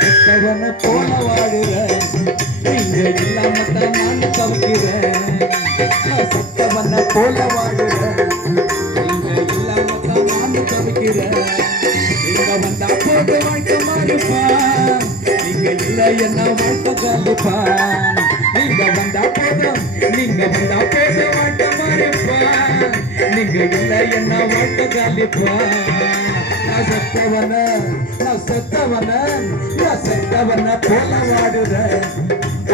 செத்தவன போல வாழுற நீங்க இல்லாமத்தான் நான் தவிக்கிறேன். செத்தவன போல வாழுற நீங்க இல்லாமத்தான் நான் தவிக்கிறேன். நீங்க வந்தா போது வாழ்க்கை மாறிப்பா, நீங்க இல்ல என்ன வாழ்க்கை காலிப்பா. நீங்க வந்தா போதும், நீங்க வந்தா போது வாழ்க்கை மாறிப்பா, நீங்க இல்ல என்ன வாழ்க்கை காலிப்பா. நான் செத்தவன போல வாடுற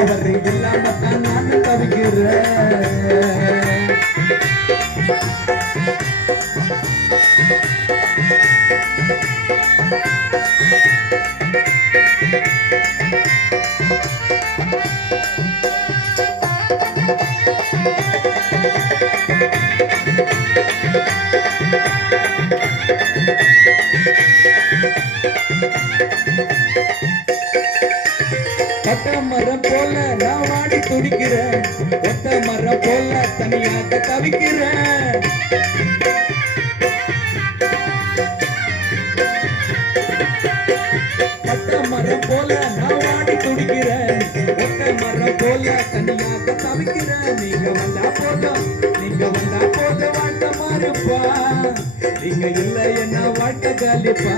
அவர் இல்லாமத்தான் நான் தவிக்கிறேன். ஒத்த மரம் போல நான் வாடி துடிக்கிறேன், ஒத்த மரம் போல தனியாக தவிக்கிறேன். ஒத்த மரம் போல நான் வாடி துடிக்கிறேன், ஒத்த மரம் போல தனியாக தவிக்கிறேன். நீங்க வந்தா போதும், நீங்க வந்தா போதும் வாழ்க்கை மாறுப்பா, நீங்க இல்ல என்ன வாழ்க்கை காலிப்பா.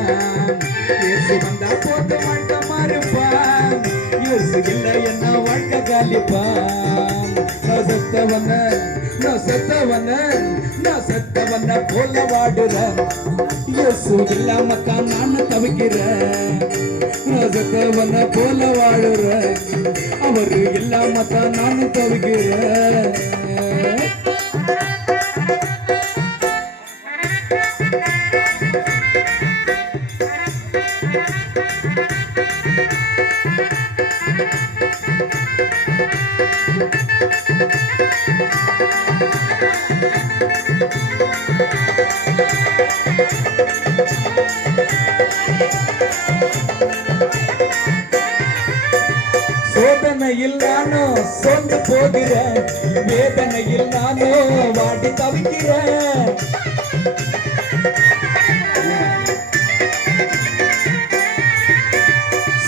இயேசு வந்தா போதும் வாழ்க்கை மாறுப்பா, இயேசு இல்ல என்ன வாழ்க்கை காலிப்பா. நான் செத்தவன போல வாடுறேன், இயேசு இல்லாமத்தான் நான் தவிக்கிறேன். நான் செத்தவன போல வாழுறேன், அவரு இல்லாமத்தான் நான் தவிக்கிறேன். சோதனையில் நானோ சொந்து போகிறேன், வேதனையில் நானோ வாடி தவிக்கிறேன்.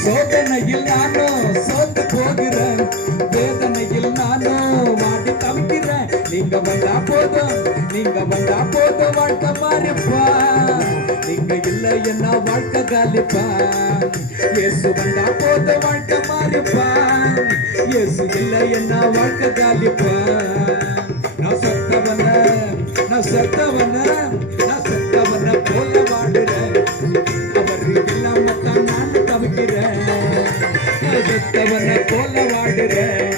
சோதனையில் நானோ சொந்து போகிறேன், வேதனையில் நானோ வாடி தவிக்கிறேன். நீங்க வந்தா போதும், நீங்க வந்தா போதும் வாழ்க்கை மாறிப்பா, நீங்க இல்ல என்ன வாழ்க்கை காலிப்பா. இயேசு வந்தா போதும் வாழ்க்கை மாறிப்பா, இயேசு இல்ல என்ன வாழ்க்கை காலிப்பா. நான் செத்தவன போல வாடுறேன், அவர் இல்லாமத்தான் நான் தவிக்கிறேன். நான் செத்தவன போல வாடுறேன்,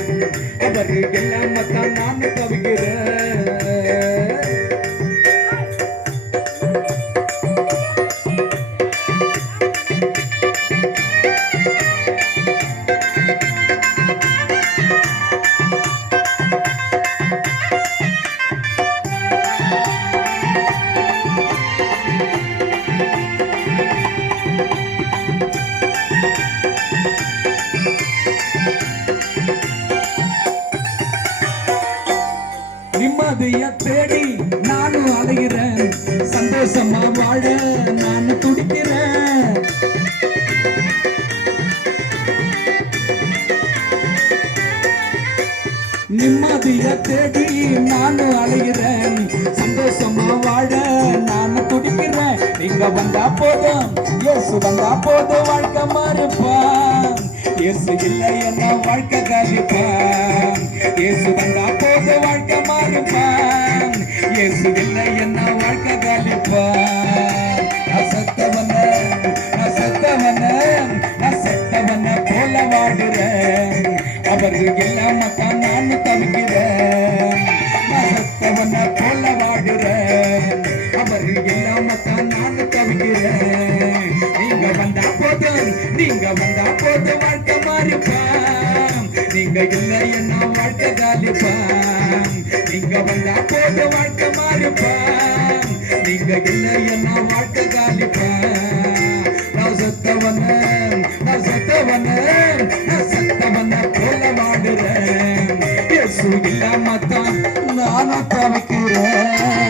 அவர் இல்லாமத்தான் நான் தவிக்கிறேன். நிம்மதிய தேடி நானும் அலைகிறேன், சந்தோஷமா வாழ நான் துடிக்கிறேன். நிம்மதிய தேடி நானும் அலைகிறேன், சந்தோஷமா வாழ நான் துடிக்கிறேன். நீங்க வந்தா போதும், இயேசு வந்தா போதும் வாழ்க்கை மாறிப்பா, இயேசு இல்ல என்ன வாழ்க்கை காலிப்பா. இயேசு வந்தா போதும் வாழ்க்கை மாறிப்பா, இயேசு இல்ல என்ன வாழ்க்கை காலிப்பா. நான் செத்தவன போல வாடுறேன், அவர் இல்லாமத்தான் நான் தவிக்கிறேன். நான் செத்தவன போல வாடுறேன், அவர் இல்லாமத்தான் நான் தவிக்கிறேன். நீங்க வந்தா போதும், நீங்க வந்தா போதும் வாழ்க்கை மாறிப்பா, நீங்க இல்ல என்ன வாழ்க்கை காலிப்பா. நீங்க வந்தா போதும் வாழ்க்கை மாறிப்பா, நீங்க இல்ல என்ன வாழ்க்கை காலிப்பா. நான் செத்தவன போல வாடுறேன், இயேசு தான் நானும் தவிக்கிறேன்